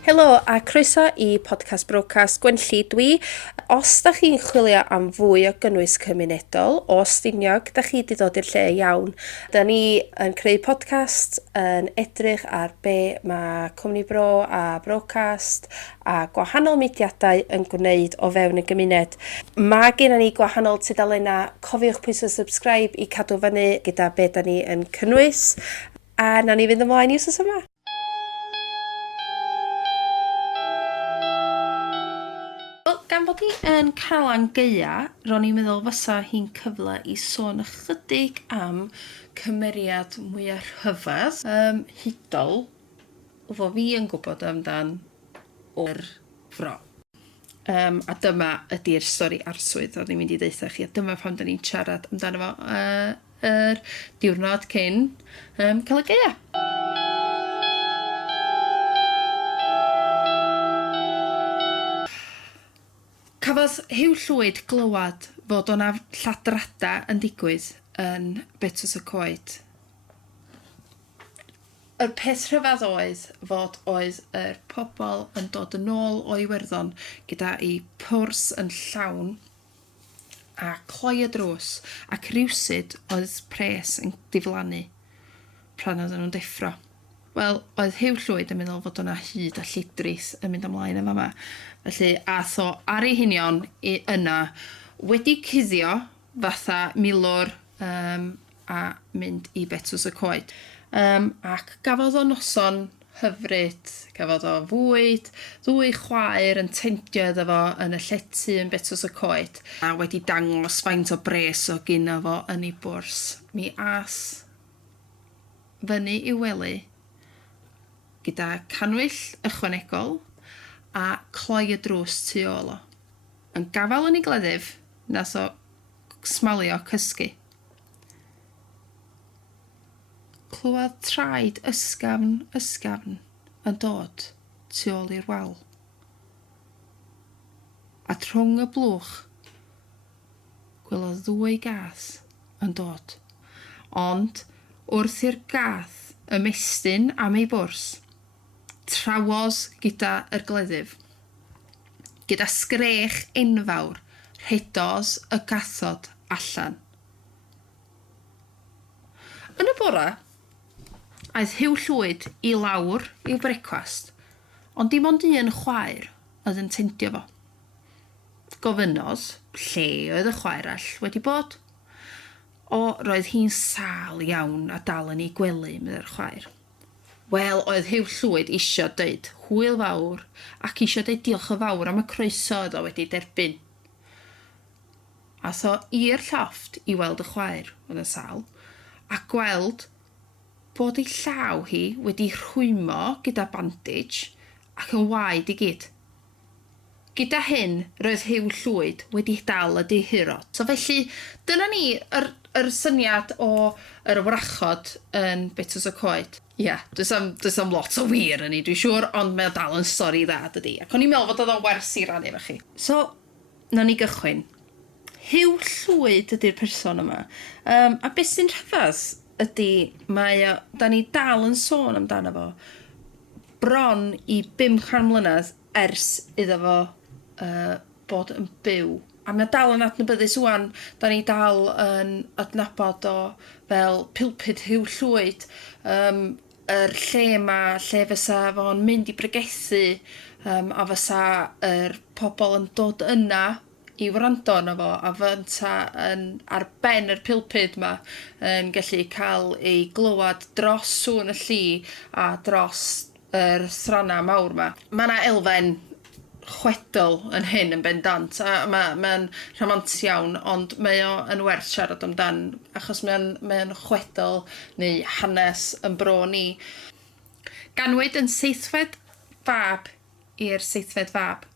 Helo a croeso i podcast brocast Gwenlli dwi. Os da chi'n chwilio am fwy o gynnwys cymunedol o Ffestiniog, da chi wedi dod i'r lle iawn. Da ni yn creu podcast yn edrych ar be mae cwmni bro a brocast a gwahanol mudiadau yn gwneud o fewn y gymuned. Mae gennym ni gwahanol tudalennau. Cofiwch pwysau subscribe i cadw fyny gyda be da ni yn cynnwys. A na ni fynd ymlaen i wsos yma. Gan fod hi yn Calan Gaea, ro'n i'n meddwl fysa hi'n cyfle i sôn ychydig am cymeriad mwyaf rhyfedd, hudol, fo fi yn gwybod amdan o'r fro. A dyma ydy'r stori arswyd ro'n i'n mynd i ddeitha chi, a dyma pam da ni'n siarad amdano fo yr diwrnod cyn Calan Gaea. Cafodd Huw Llwyd glywed fod o'na lladradau yn digwydd yn Betws y Coed. Yr peth rhyfedd oedd yr pobl yn dod yn ôl o Iwerddon gyda eu pwrs yn llawn a cloi y drws ac rywsyd oedd pres yn diflannu pan oedden nhw'n deffro. Wel, oedd Huw Llwyd yn meddwl fod o'na hyd a lledrith yn mynd ymlaen yn fama. Felly, ath o ar ei hunion yna wedi cuddio fatha milwr a mynd i Betws y Coed. Ac gafodd o noson hyfryd, gafodd o fwyd, ddwy chwaer yn tendio iddo fo yn y llety yn Betws y Coed. A wedi dangos faint o bres o gyno fo yn ei bwrs. Mi as fyny i wely gyda canwyll ychwanegol a cloi y drws tu ôl o. Yn gafal yn ei gleddyf, nath o smalio cysgu. Clywed traed ysgafn yn dod tu ôl i'r wal. A rhwng y blwch, gwelodd ddwy gath yn dod. Ond wrth i'r gath ymestyn am ei bwrs, trawos gyda yr gleddyf. Gyda sgrech enfawr, rhedos y gathod allan. Yn y bore, aeth Huw Llwyd i lawr i'w brecwast, ond dim ond un chwaer oedd yn tendio fo. Gofynnodd lle oedd y chwaer all wedi bod. O, roedd hi'n sâl iawn a dal yn ei gwely, medda'r chwaer. Wel, oedd Huw Llwyd isio dweud hwyl fawr ac isio dweud diolch yn fawr am y croeso oedd o wedi derbyn. Ath o i'r llofft i weld y chwaer oedd yn sâl a gweld bod ei llaw hi wedi rhwymo gyda bandage ac yn waed i gyd. Gyda hyn, roedd Huw Llwyd wedi dal y dehiro. So felly, dyna ni yr syniad o yr wrachod yn Betws y Coed. Ia, does am lot o wir yn ei, dwi'n siŵr, ond mae o dal yn stori dda, dydi. Ac o'n i'n meddwl fod oedd o'n wers i rannu efo chi. So, na ni gychwyn. Huw Llwyd ydy'r person yma. A beth sy'n rhyfedd ydy, da ni dal yn sôn amdano fo bron i 500 mlynedd ers iddo fo bod yn byw. A mae dal yn adnabyddus wan, da ni dal yn adnabod o fel Pulpud Huw Llwyd, yr lle fysa fo'n mynd i bregethu a fysa yr pobl yn dod yna i wrando arno fo a fynta ar ben yr pulpud yma yn gallu cael ei glywed dros sŵn y lli a dros yr throna mawr yma. Mae yna elfen chwedl yn hyn yn bendant a mae'n rhamant iawn, ond mae o yn werth siarad amdan achos mae'n chwedl neu hanes yn bro ni. Ganwyd yn 7th Fab i'r 7th Fab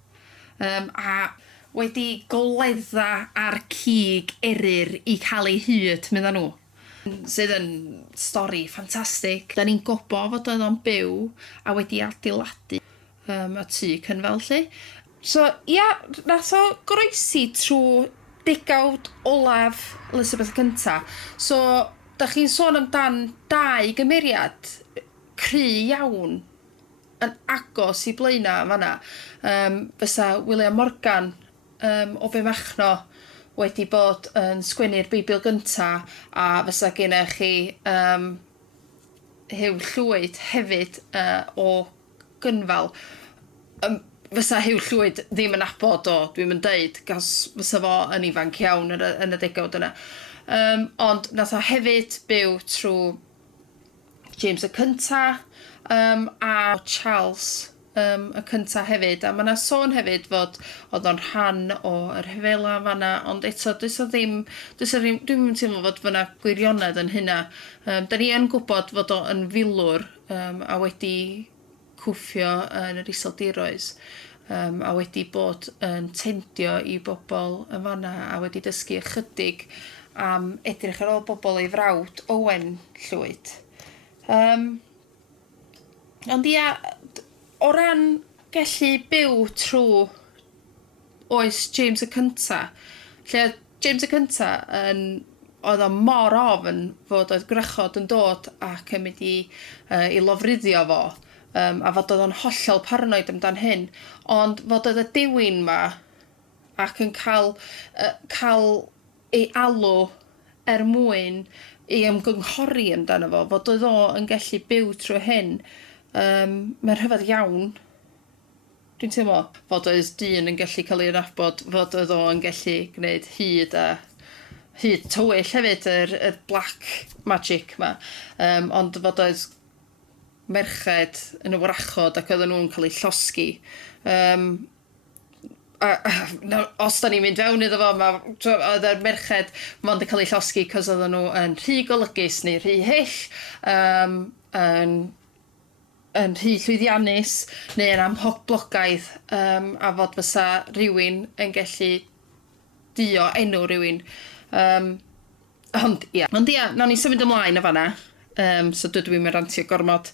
a wedi goledda ar cig eryr i cael ei hyd, medda nhw. Sydd yn stori ffantastig. Da ni'n gwybod fod oedd o'n byw a wedi adeiladu y tŷ cynfal lle. So, ia, nath o goroesi trwy degawd olaf Elizabeth cynta. So, da chi'n sôn amdan 2 gymeriad cry iawn yn agos I blaena fanna, fysa William Morgan o Bymachno wedi bod yn sgwennu'r Beibl gynta, a fysa gennych chi Huw Llwyd hefyd o Gynfal. Fysa Huw Llwyd ddim yn abod o, dwi'n mynd deud, gas fysa fo yn ifanc iawn yn y degawd yna. Ond nath o hefyd byw trwy James y cynta a Charles y cynta hefyd, a mae yna sôn hefyd fod oedd o'n rhan o'r hefela fanna, ond eto dwi'n mynd teimlo fod fyna gwirionedd yn hynna. Da ni yn gwybod fod o'n filwr a wedi cwffio yn yr iseldiroedd, a wedi bod yn tendio I bobl yn fanna, a wedi dysgu ychydig am edrych ar ôl bobl ei frawd Owen Llwyd. Ond ia, o ran gallu byw trwy oes James y cynta, lle James y cynta oedd o mor ofn fod oedd gwrachod yn dod ac yn mynd I lofruddio fo, a fod oedd o'n hollol paranoid amdan hyn, ond fod oedd y Dewin ma ac yn cael ei alw mwyn I ymgynghori amdano fo, fod oedd o yn gallu byw trwy hyn, mae'n rhyfedd iawn. Dwi'n teimlo fod oedd dyn yn gallu cael ei nabod, fod oedd o yn gallu gwneud hyd tywyll hefyd, yr black magic ma, ond fod oedd merched yn y wrachod ac oedden nhw'n cael ei llosgi. Os da ni'n mynd fewn iddo fo, oedd yr merched mond yn cael ei llosgi cos oedden nhw yn rhy golygus neu rhy hyll, yn rhy llwyddiannus neu yn amhoblogaidd, a fod fysa rhywun yn gallu dio enw rhywun. Ond ia, nawn ni symud ymlaen o fanna, so dydw i'n rantio gormod.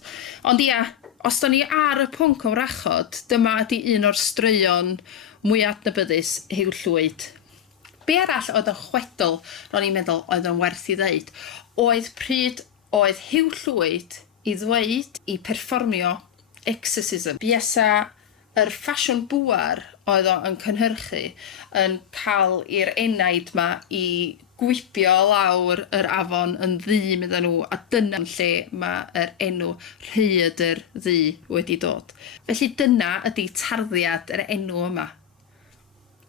Ond ia, os da ni ar y pwnc o wrachod, dyma ydi un o'r straeon mwyaf adnabyddus Huw Llwyd. Be arall oedd yn chwedl, ro'n i'n meddwl oedd yn werth I ddeud, oedd pryd oedd Huw Llwyd I ddweud I perfformio exorcism. Biesa yr ffasiwn bŵar oedd o yn cynhyrchu yn cael i'r enaid ma I gwibio lawr yr afon yn ddu medden nhw, a dyna lle mae'r enw Rhaeadr Ddu wedi dod. Felly dyna ydi tarddiad yr enw yma.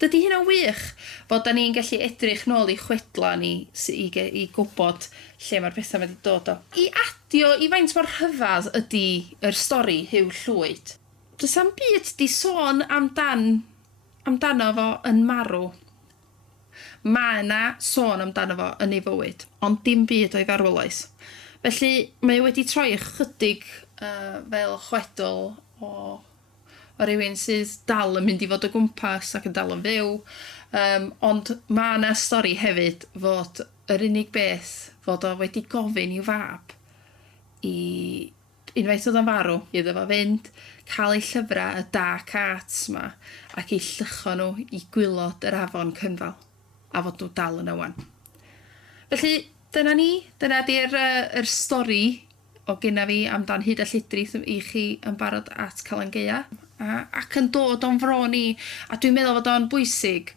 Dydy hynna wych fod da ni'n gallu edrych nôl I chwedla ni I gwybod lle mae'r pethau wedi dod o. I adio I faint mor rhyfedd ydi yr stori Huw Llwyd. Does am byd di sôn amdano fo yn marw. Mae yna sôn amdano fo yn ei fywyd, ond dim byd o'i farwolaeth. Felly mae wedi troi ychydig fel chwedl o rhywun sydd dal yn mynd I fod o gwmpas ac yn dal yn fyw, ond mae yna stori hefyd fod yr unig beth fod o wedi gofyn I'w fab I unwaith oedd o'n farw, iddo fo fynd, cael ei llyfrau y dark arts ma ac I llucho nhw I gwylod yr afon Cynfal, a fod nhw dal yn ywan. Felly dyna di'r stori o gyna fi amdan hyd a lledrith I chi yn barod at Calan Gaeaf. Ac yn dod o'n fro ni, a dwi'n meddwl fod o'n bwysig,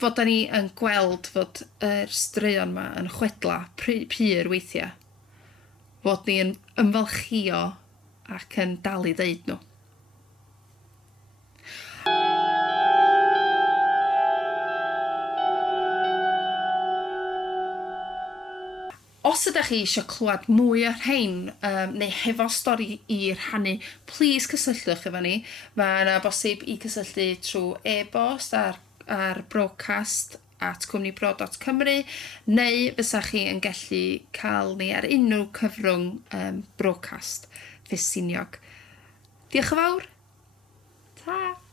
bod da ni yn gweld fod yr straeon ma yn chwedla pur weithiau, fod ni yn ymfalchio ac yn dal I ddeud nhw. Os ydych chi eisiau clywed mwy o'r rhain, neu hefo stori I rhannu, please cysylltwch efo ni. Mae yna bosib I cysylltu trwy e-bost ar broadcast@cwmnipro.cymru, neu fysa chi yn gallu cael ni ar unrhyw cyfrwng broadcast Ffestiniog. Diolch yn fawr. Ta!